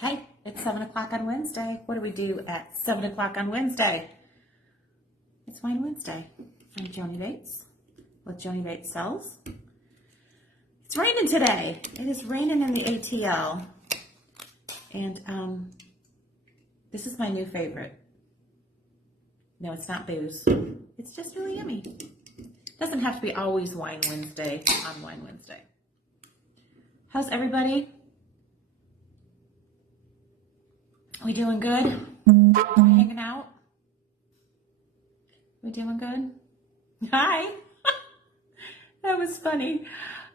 Hey, it's 7 o'clock on Wednesday. What do we do at 7 o'clock on Wednesday? It's Wine Wednesday. I'm Joni Bates with Joni Bates Sells. It's raining today. It is raining in the ATL. And this is my new favorite. No, it's not booze. It's just really yummy. Doesn't have to be always Wine Wednesday on Wine Wednesday. How's everybody? We doing good? We hanging out? We doing good? Hi! That was funny.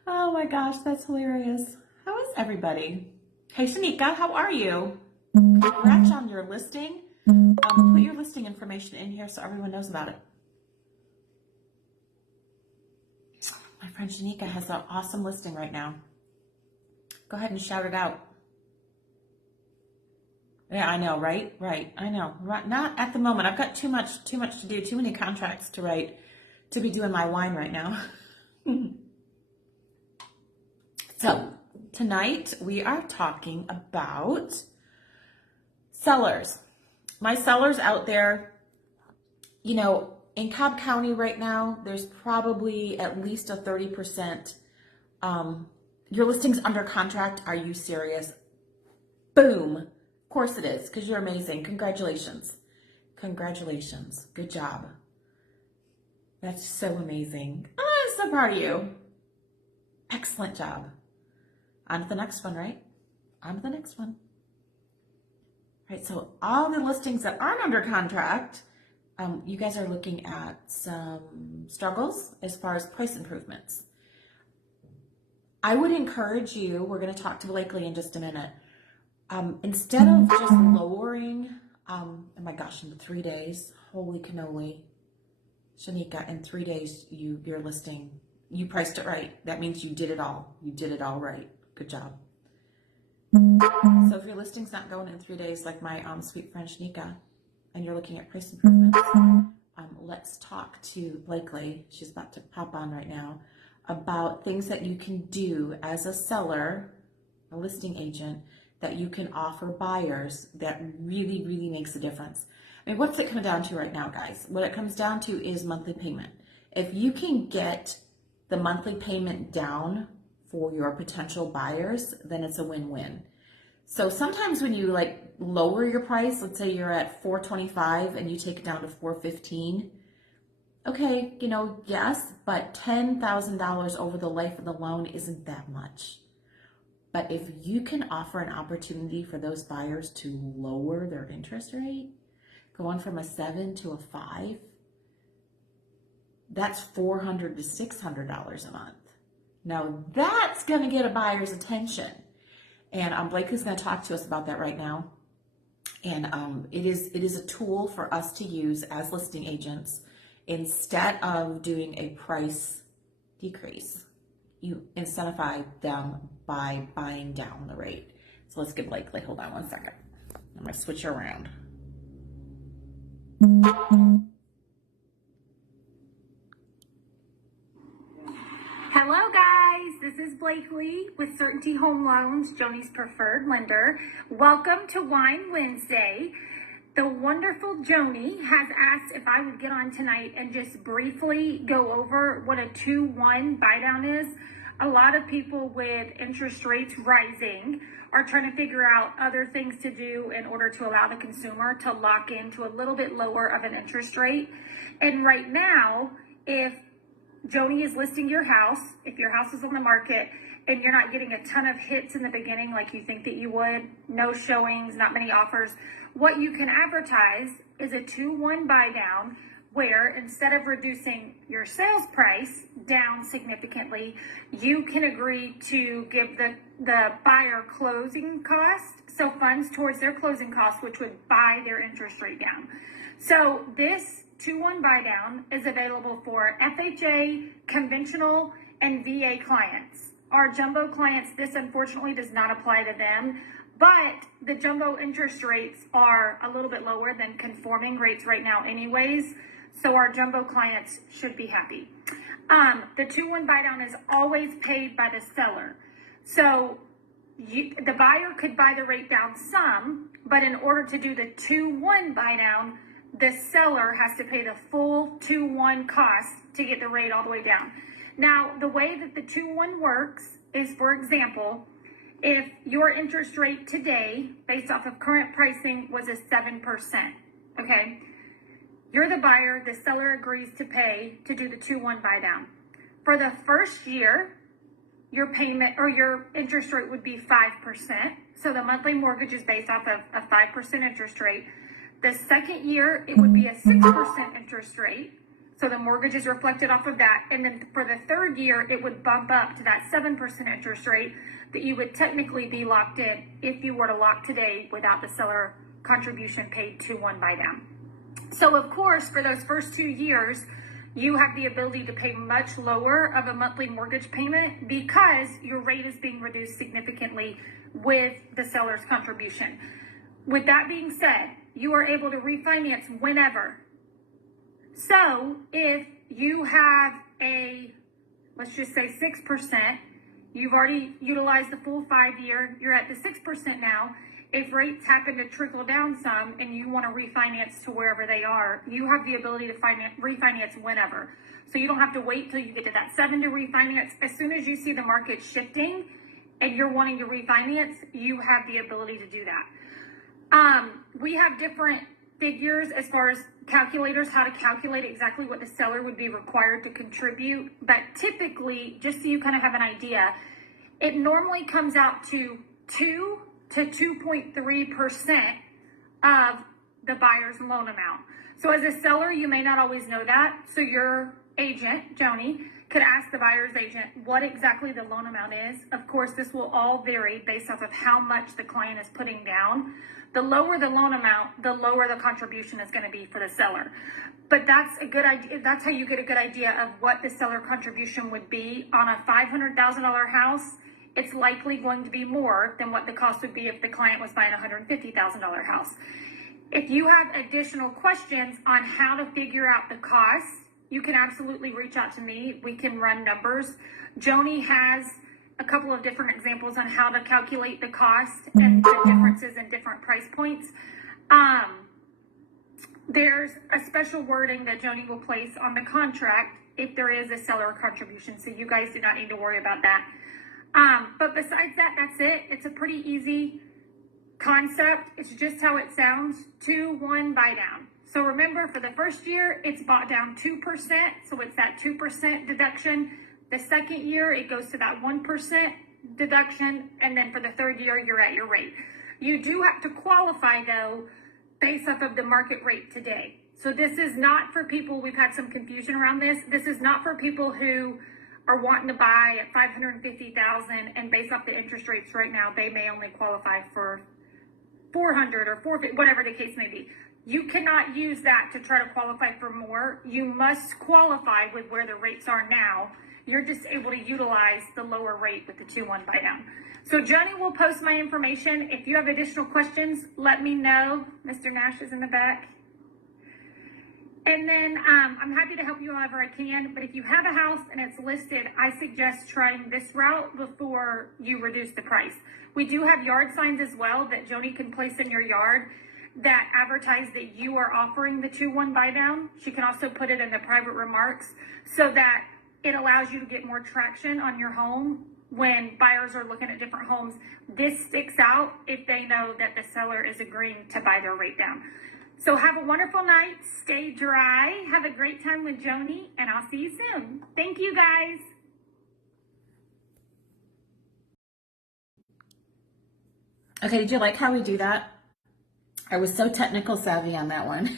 Oh my gosh, that's hilarious. How is everybody? Hey Shanika, how are you? Congrats on your listing. Put your listing information in here so everyone knows about it. My friend Shanika has an awesome listing right now. Go ahead and shout it out. Yeah, I know, right? Right, I know. Not at the moment. I've got too much to do, too many contracts to write to be doing my wine right now. So, tonight we are talking about sellers. My sellers out there, you know, in Cobb County right now, there's probably at least a 30%. Your listing's under contract. Are you serious? Boom. Of course it is, because you're amazing. Congratulations. Congratulations. Good job. That's so amazing. Oh, I'm so proud of you. Excellent job. On to the next one, right? On to the next one. All right, so all the listings that aren't under contract, you guys are looking at some struggles as far as price improvements. I would encourage you, we're going to talk to Blakely in just a minute, instead of just lowering, oh my gosh, in 3 days, holy cannoli, Shanika, in 3 days, your listing, you priced it right. That means you did it all. You did it all right. Good job. So if your listing's not going in 3 days, like my sweet friend Shanika, and you're looking at price improvements, let's talk to Blakely. She's about to pop on right now about things that you can do as a seller, a listing agent, that you can offer buyers that really, really makes a difference. I mean, what's it come down to right now, guys? What it comes down to is monthly payment. If you can get the monthly payment down for your potential buyers, then it's a win-win. So sometimes when you like lower your price, let's say you're at $425 and you take it down to $415, okay, you know, yes, but $10,000 over the life of the loan isn't that much. But if you can offer an opportunity for those buyers to lower their interest rate, going from a 7 to a 5, that's $400 to $600 a month. Now that's going to get a buyer's attention. And Blakely's going to talk to us about that right now. And it is a tool for us to use as listing agents instead of doing a price decrease. You incentivize them by buying down the rate. So let's get Blakely. Hold on one second. I'm going to switch her around. Hello guys, this is Blakely with Certainty Home Loans, Joni's preferred lender. Welcome to Wine Wednesday. The wonderful Joni has asked if I would get on tonight and just briefly go over what a 2-1 buy down is. A lot of people with interest rates rising are trying to figure out other things to do in order to allow the consumer to lock into a little bit lower of an interest rate. And right now, if Joni is listing your house, if your house is on the market and you're not getting a ton of hits in the beginning like you think that you would, no showings, not many offers, what you can advertise is a 2-1 buy down where instead of reducing your sales price down significantly, you can agree to give the buyer closing cost, so funds towards their closing cost, which would buy their interest rate down. So this 2-1 buy down is available for FHA, conventional, and VA clients. Our jumbo clients, this unfortunately does not apply to them, but the jumbo interest rates are a little bit lower than conforming rates right now anyways, so our jumbo clients should be happy. The 2-1 buy down is always paid by the seller. So the buyer could buy the rate down some, but in order to do the 2-1 buy down, the seller has to pay the full 2-1 cost to get the rate all the way down. Now, the way that the 2-1 works is, for example, if your interest rate today, based off of current pricing, was a 7%, okay? You're the buyer, the seller agrees to pay to do the 2-1 buy down. For the first year, your payment or your interest rate would be 5%. So the monthly mortgage is based off of a 5% interest rate. The second year, it would be a 6% interest rate. So the mortgage is reflected off of that. And then for the third year, it would bump up to that 7% interest rate that you would technically be locked in if you were to lock today without the seller contribution paid 2-1 buy down. So of course, for those first 2 years, you have the ability to pay much lower of a monthly mortgage payment because your rate is being reduced significantly with the seller's contribution. With that being said, you are able to refinance whenever. So if you have a, let's just say 6%, you've already utilized the full 5 year, you're at the 6% now. If rates happen to trickle down some and you want to refinance to wherever they are, you have the ability to refinance whenever. So you don't have to wait till you get to that 7 to refinance. As soon as you see the market shifting and you're wanting to refinance, you have the ability to do that. We have different figures as far as calculators, how to calculate exactly what the seller would be required to contribute. But typically, just so you kind of have an idea, it normally comes out to 2 to 2.3% of the buyer's loan amount. So as a seller, you may not always know that. So your agent, Joni, could ask the buyer's agent what exactly the loan amount is. Of course, this will all vary based off of how much the client is putting down. The lower the loan amount, the lower the contribution is going to be for the seller. But that's a good idea. That's how you get a good idea of what the seller contribution would be on a $500,000 house. It's likely going to be more than what the cost would be if the client was buying a $150,000 house. If you have additional questions on how to figure out the cost, you can absolutely reach out to me. We can run numbers. Joni has a couple of different examples on how to calculate the cost and the differences in different price points. There's a special wording that Joni will place on the contract if there is a seller contribution, so you guys do not need to worry about that. But besides that, that's it. It's a pretty easy concept. It's just how it sounds. 2-1 buy down. So remember, for the first year, it's bought down 2%. So it's that 2% deduction. The second year, it goes to that 1% deduction. And then for the third year, you're at your rate. You do have to qualify, though, based off of the market rate today. So this is not for people, we've had some confusion around this. This is not for people who are wanting to buy at $550,000 and based off the interest rates right now, they may only qualify for $400 or $450, whatever the case may be. You cannot use that to try to qualify for more. You must qualify with where the rates are now. You're just able to utilize the lower rate with the 2-1 buy down. So Joni will post my information. If you have additional questions, let me know. Mr. Nash is in the back. And then I'm happy to help you however I can. But if you have a house and it's listed, I suggest trying this route before you reduce the price. We do have yard signs as well that Joni can place in your yard that advertise that you are offering the 2-1 buy down. She can also put it in the private remarks so that it allows you to get more traction on your home when buyers are looking at different homes. This sticks out if they know that the seller is agreeing to buy their rate down. So have a wonderful night. Stay dry. Have a great time with Joni, and I'll see you soon. Thank you, guys. Okay, did you like how we do that? I was so technical savvy on that one.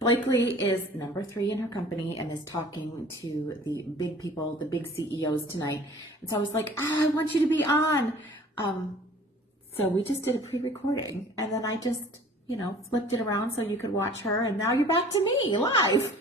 Blakely is number 3 in her company and is talking to the big people, the big CEOs tonight. And so I was like, I want you to be on. So we just did a pre-recording and then I just, flipped it around so you could watch her. And now you're back to me live.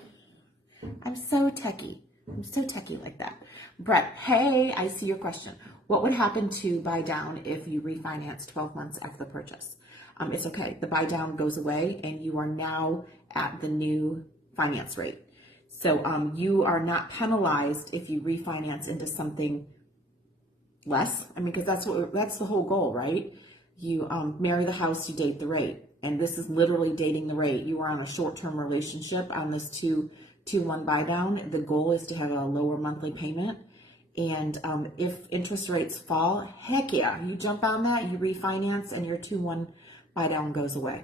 I'm so techie. I'm so techie like that. Brett, hey, I see your question. What would happen to buy down if you refinance 12 months after the purchase? It's okay. The buy down goes away and you are now at the new finance rate. So you are not penalized if you refinance into something less. I mean, because that's the whole goal, right? You marry the house, you date the rate, and this is literally dating the rate. You are on a short-term relationship on this 2-1 buy down. The goal is to have a lower monthly payment, and if interest rates fall, heck yeah, you jump on that, you refinance, and your 2-1 buy down goes away.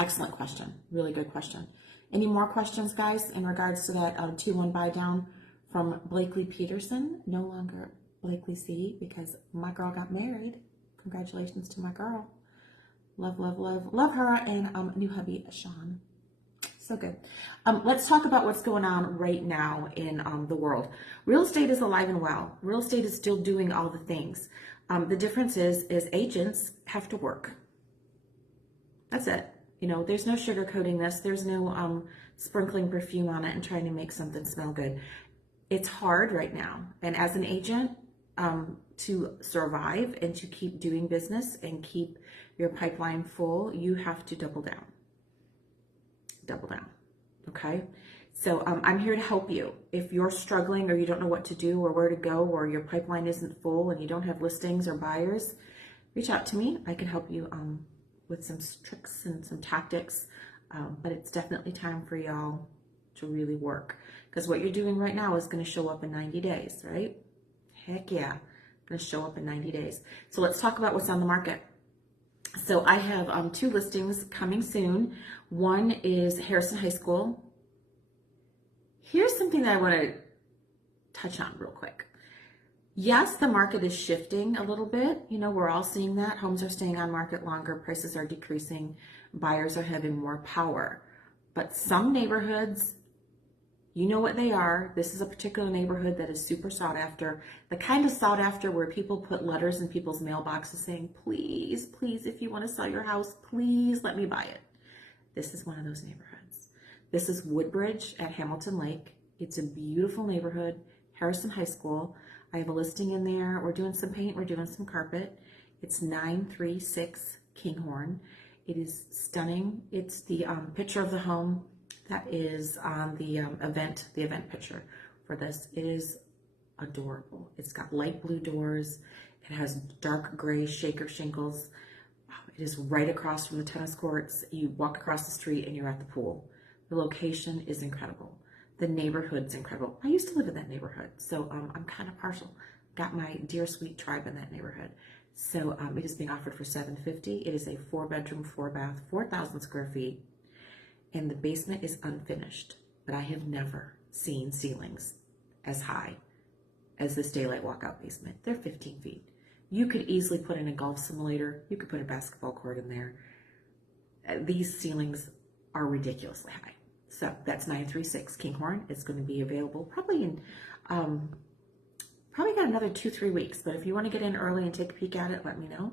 Excellent question, really good question. Any more questions, guys, in regards to that 2-1 buy down from Blakely Peterson? No longer Blakely C, because my girl got married. Congratulations to my girl. Love, love, love, love her and new hubby, Sean. So good. Let's talk about what's going on right now in the world. Real estate is alive and well. Real estate is still doing all the things. The difference is agents have to work. That's it. You know, there's no sugarcoating this. There's no sprinkling perfume on it and trying to make something smell good. It's hard right now. And as an agent, to survive and to keep doing business and keep your pipeline full, you have to double down. Double down. Okay? So I'm here to help you. If you're struggling or you don't know what to do or where to go, or your pipeline isn't full and you don't have listings or buyers, reach out to me. I can help you with some tricks and some tactics, but it's definitely time for y'all to really work, because what you're doing right now is going to show up in 90 days, right? Heck yeah, going to show up in 90 days. So let's talk about what's on the market. So I have 2 listings coming soon. One is Harrison High School. Here's something that I want to touch on real quick. Yes, the market is shifting a little bit. You know, we're all seeing that. Homes are staying on market longer, prices are decreasing, buyers are having more power. But some neighborhoods, you know what they are. This is a particular neighborhood that is super sought after. The kind of sought after where people put letters in people's mailboxes saying, please, please, if you want to sell your house, please let me buy it. This is one of those neighborhoods. This is Woodbridge at Hamilton Lake. It's a beautiful neighborhood, Harrison High School. I have a listing in there. We're doing some paint, we're doing some carpet. It's 936 Kinghorn. It is stunning. It's the picture of the home that is on the event picture for this. It is adorable. It's got light blue doors. It has dark gray shaker shingles. It is right across from the tennis courts. You walk across the street and you're at the pool. The location is incredible. The neighborhood's incredible. I used to live in that neighborhood, so I'm kind of partial. Got my dear sweet tribe in that neighborhood. So it is being offered for $750. It is a 4-bedroom, 4-bath, 4,000 square feet, and the basement is unfinished. But I have never seen ceilings as high as this daylight walkout basement. They're 15 feet. You could easily put in a golf simulator. You could put a basketball court in there. These ceilings are ridiculously high. So that's 936 Kinghorn. It's going to be available probably in, probably got another 2-3 weeks. But if you want to get in early and take a peek at it, let me know.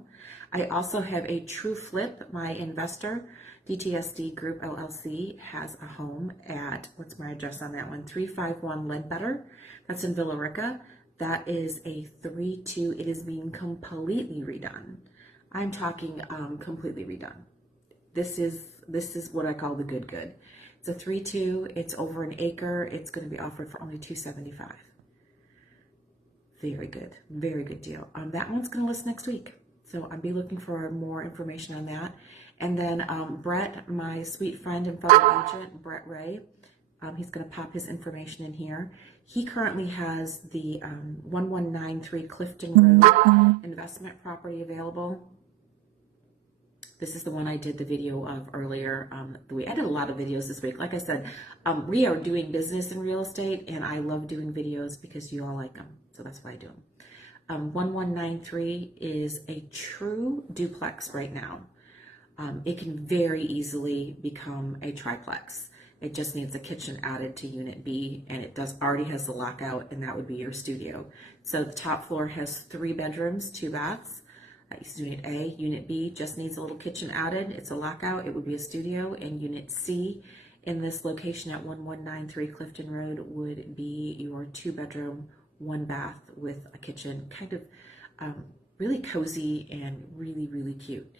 I also have a True Flip. My investor, DTSD Group LLC, has a home at, what's my address on that one? 351 Ledbetter. That's in Villa Rica. That is a 3-2. It is being completely redone. I'm talking completely redone. This is what I call the good. It's a 3-2. It's over an acre. It's going to be offered for only $275. Very good deal. That one's going to list next week, so I'll be looking for more information on that. And then Brett, my sweet friend and fellow agent, Brett Ray, he's going to pop his information in here. He currently has the 1193 Clifton Road investment property available. This is the one I did the video of earlier. I did a lot of videos this week. Like I said, we are doing business in real estate, and I love doing videos because you all like them. So that's why I do them. 1193 is a true duplex right now. It can very easily become a triplex. It just needs a kitchen added to Unit B, and it already has the lockout, and that would be your studio. So the top floor has 3 bedrooms, 2 baths. That's Unit A. Unit B just needs a little kitchen added. It's a lockout. It would be a studio. And Unit C in this location at 1193 Clifton Road would be your 2-bedroom, 1-bath with a kitchen, kind of really cozy and really cute.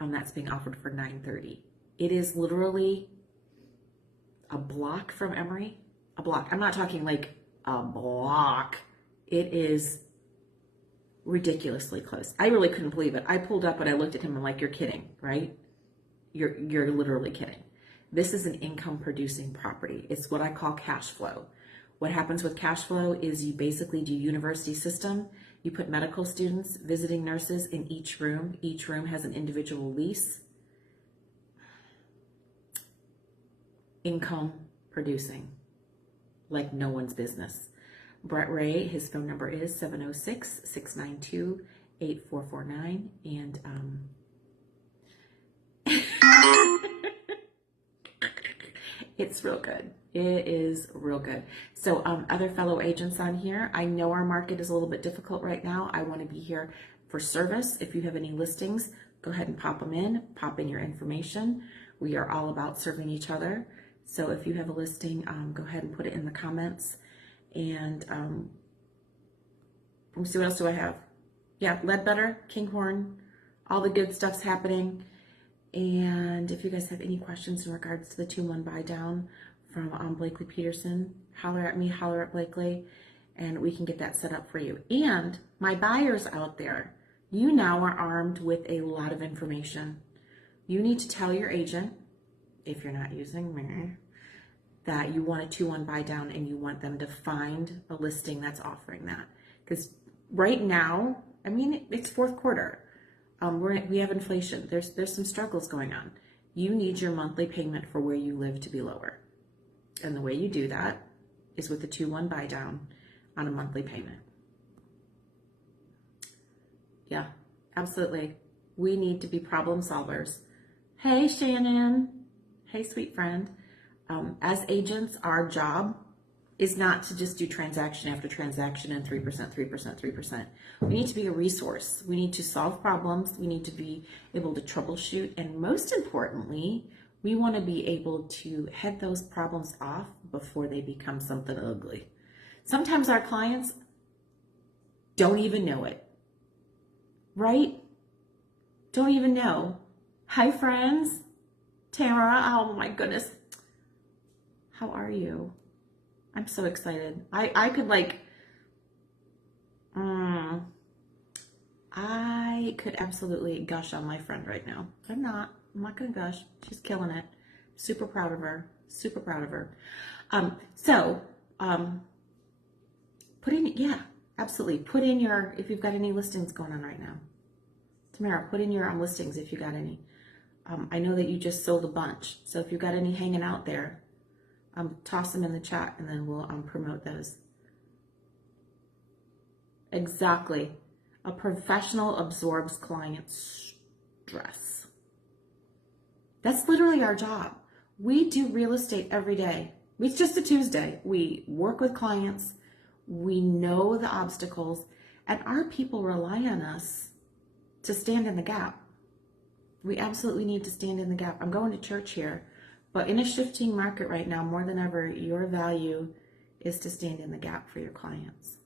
That's being offered for $930. It is literally a block from Emory. A block. I'm not talking like a block. It is ridiculously close. I really couldn't believe it. I pulled up and I looked at him and like, you're kidding, right? You're literally kidding. This is an income producing property. It's what I call cash flow. What happens with cash flow is you basically do university system. You put medical students, visiting nurses in each room. Each room has an individual lease. Income producing, like no one's business. Brett Ray, his phone number is 706-692-8449. And it's real good. It is real good. So other fellow agents on here, I know our market is a little bit difficult right now. I want to be here for service. If you have any listings, go ahead and pop them in, pop in your information. We are all about serving each other. So if you have a listing, go ahead and put it in the comments. And let me see, what else do I have? Yeah, Ledbetter, Kinghorn, all the good stuff's happening. And if you guys have any questions in regards to the 2-1 buy down from Blakely Peterson, holler at me, holler at Blakely, and we can get that set up for you. And my buyers out there, you now are armed with a lot of information. You need to tell your agent, if you're not using me, that you want a 2-1 buy down and you want them to find a listing that's offering that. Because right now, I mean, it's fourth quarter. We have inflation. There's some struggles going on. You need your monthly payment for where you live to be lower. And the way you do that is with the 2-1 buy down on a monthly payment. Yeah, absolutely. We need to be problem solvers. Hey, Shannon. Hey, sweet friend. As agents, our job is not to just do transaction after transaction and 3%, 3%, 3%. We need to be a resource. We need to solve problems. We need to be able to troubleshoot. And most importantly, we want to be able to head those problems off before they become something ugly. Sometimes our clients don't even know it, right? Don't even know. Hi, friends. Tamara, oh my goodness. How are you? I'm so excited. I could like, I could absolutely gush on my friend right now. I'm not gonna gush. She's killing it. Super proud of her. Super proud of her. Put in, yeah, absolutely. Put in your, if you've got any listings going on right now. Tamara, put in your listings if you got any. I know that you just sold a bunch. So if you've got any hanging out there, toss them in the chat and then we'll promote those. Exactly. A professional absorbs client stress. That's literally our job. We do real estate every day. It's just a Tuesday. We work with clients. We know the obstacles, and our people rely on us to stand in the gap. We absolutely need to stand in the gap. I'm going to church here, but in a shifting market right now, more than ever, your value is to stand in the gap for your clients.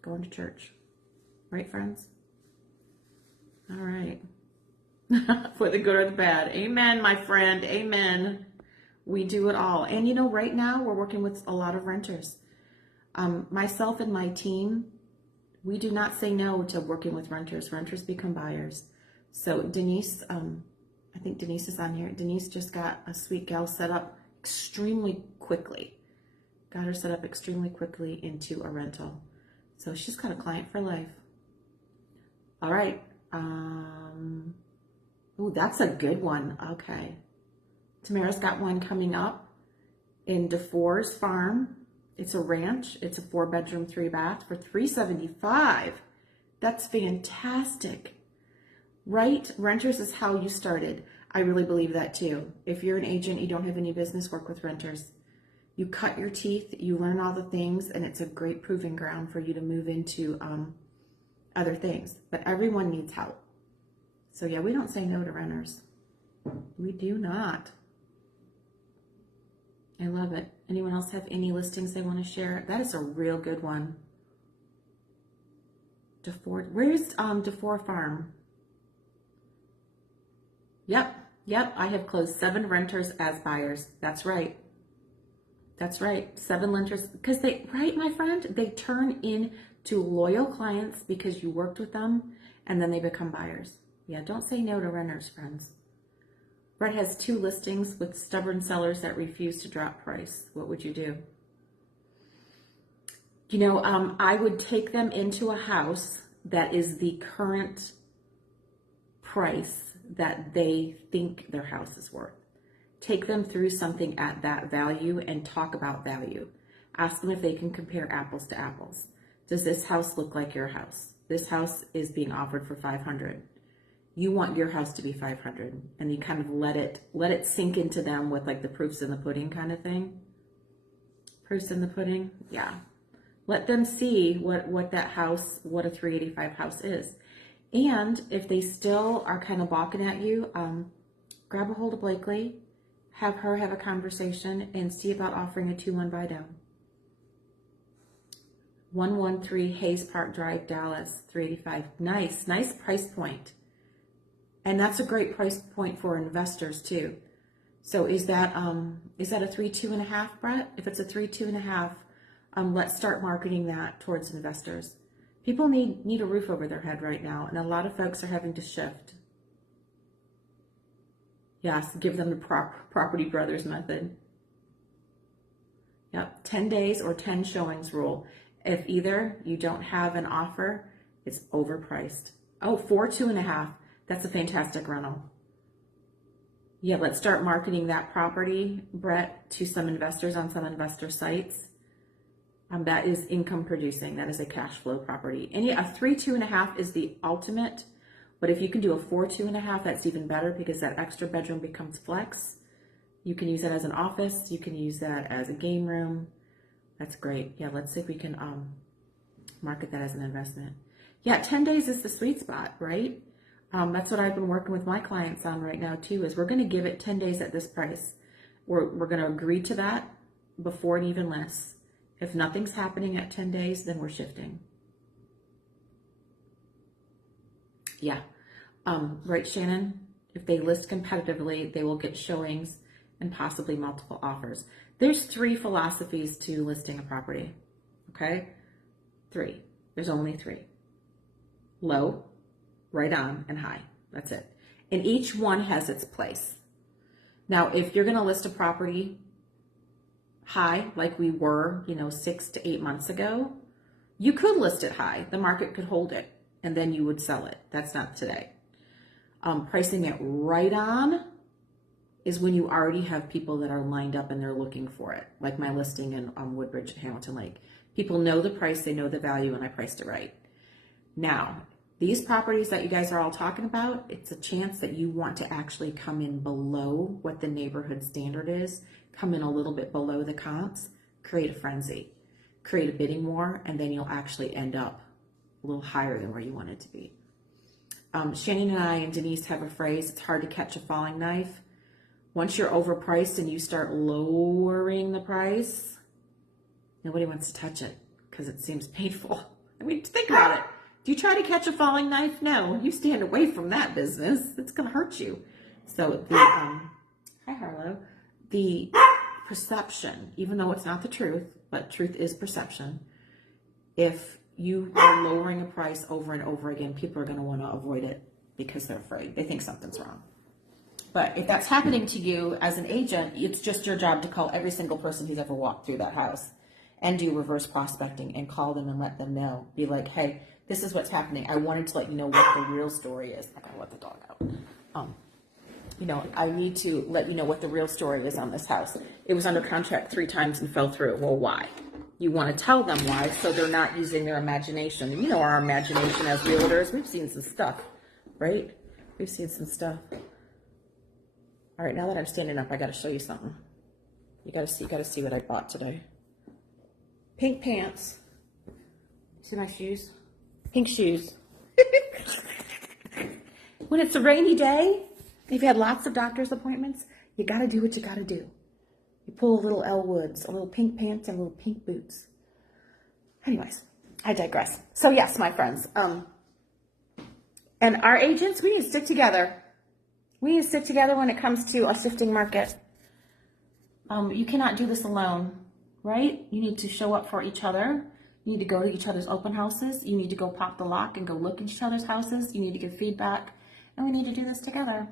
Going to church. Right, friends? All right. For the good or the bad. Amen, my friend. Amen. We do it all. And you know, right now we're working with a lot of renters. Myself and my team, we do not say no to working with renters. Renters become buyers. So Denise, I think Denise is on here. Denise just got a sweet gal set up extremely quickly. Got her set up extremely quickly into a rental. So she's got a client for life. All right. Ooh, that's a good one. Okay. Tamara's got one coming up in DeFore's farm. It's a ranch. It's a 4-bedroom, 3-bath for $375. That's fantastic. Right? Renters is how you started. I really believe that too. If you're an agent, you don't have any business, work with renters. You cut your teeth, you learn all the things, and it's a great proving ground for you to move into other things. But everyone needs help. So yeah, we don't say no to renters. We do not. I love it. Anyone else have any listings they want to share? That is a real good one. DeFore, where's DeFore Farm? Yep. I have closed 7 renters as buyers. That's right. That's right. 7 renters, because they, right, my friend, they turn into to loyal clients because you worked with them and then they become buyers. Yeah, don't say no to renters, friends. Brett has 2 listings with stubborn sellers that refuse to drop price. What would you do? You know, I would take them into a house that is the current price that they think their house is worth. Take them through something at that value and talk about value. Ask them if they can compare apples to apples. Does this house look like your house? This house is being offered for $500. You want your house to be $500, and you kind of let it sink into them with like the proofs in the pudding kind of thing. Proofs in the pudding, yeah. Let them see what that house, what a 385 house is. And if they still are kind of balking at you, grab a hold of Blakely, have her have a conversation, and see about offering a 2-1 buy down. 113 Hayes Park Drive, Dallas, 385. Nice price point. And that's a great price point for investors too. So is that a 3.2.5, Brett? If it's a 3.2.5, let's start marketing that towards investors. People need a roof over their head right now, and a lot of folks are having to shift. Yes, give them the Property Brothers method. Yep, 10 days or 10 showings rule. If either you don't have an offer, it's overpriced. Oh, 4.2.5. That's a fantastic rental. Yeah, let's start marketing that property, Brett, to some investors on some investor sites. That is income producing. That is a cash flow property. And yeah, a 3.2.5 is the ultimate. But if you can do a 4.2.5, that's even better because that extra bedroom becomes flex. You can use that as an office. You can use that as a game room. That's great. Yeah, let's see if we can market that as an investment. Yeah, 10 days is the sweet spot, right? That's what I've been working with my clients on right now too, is we're going to give it 10 days at this price. We're going to agree to that before it even lists. If nothing's happening at 10 days, then we're shifting. Yeah. Right, Shannon? If they list competitively, they will get showings and possibly multiple offers. There's 3 philosophies to listing a property. Okay? 3. There's only 3. Low, right on, and high. That's it. And each one has its place. Now, if you're going to list a property high, like we were, 6 to 8 months ago, you could list it high. The market could hold it, and then you would sell it. That's not today. Pricing it right on is when you already have people that are lined up and they're looking for it, like my listing in Woodbridge at Hamilton Lake. People know the price, they know the value, and I priced it right. Now, these properties that you guys are all talking about, it's a chance that you want to actually come in below what the neighborhood standard is, come in a little bit below the comps, create a frenzy, create a bidding war, and then you'll actually end up a little higher than where you want it to be. Shannon and I and Denise have a phrase, it's hard to catch a falling knife. Once you're overpriced and you start lowering the price, nobody wants to touch it because it seems painful. I mean, think about it. Do you try to catch a falling knife? No, you stand away from that business. It's going to hurt you. So hi Harlow, the perception, even though it's not the truth, but truth is perception. If you are lowering a price over and over again, people are going to want to avoid it because they're afraid. They think something's wrong. But if that's happening to you as an agent, it's just your job to call every single person who's ever walked through that house and do reverse prospecting and call them and let them know. Be like, hey, this is what's happening. I wanted to let you know what the real story is. I gotta let the dog out. I need to let you know what the real story is on this house. It was under contract 3 times and fell through. Well, why? You want to tell them why, so they're not using their imagination. And our imagination as realtors, we've seen some stuff, right? We've seen some stuff. All right, now that I'm standing up, I got to show you something. You got to see what I bought today. Pink pants. See my shoes? Pink shoes. When it's a rainy day, if you had lots of doctor's appointments, you got to do what you got to do. You pull a little Elle Woods, a little pink pants and little pink boots. Anyways, I digress. So yes, my friends, and our agents, we need to stick together. We need to stick together when it comes to a shifting market. You cannot do this alone, right? You need to show up for each other. You need to go to each other's open houses. You need to go pop the lock and go look at each other's houses. You need to give feedback. And we need to do this together.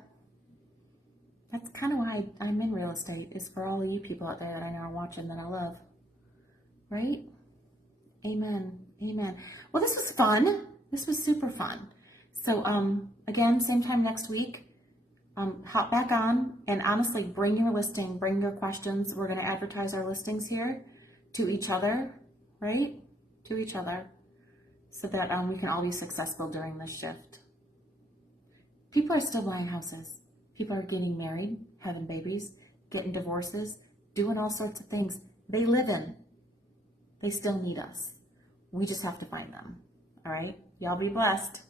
That's kind of why I'm in real estate, is for all of you people out there that I know are watching that I love. Right? Amen. Amen. Well, this was fun. This was super fun. So, again, same time next week. Hop back on and honestly bring your listing, bring your questions. We're going to advertise our listings here to each other, right? To each other, so that we can all be successful during this shift. People are still buying houses. People are getting married, having babies, getting divorces, doing all sorts of things. They live in. They still need us. We just have to find them. All right? Y'all be blessed.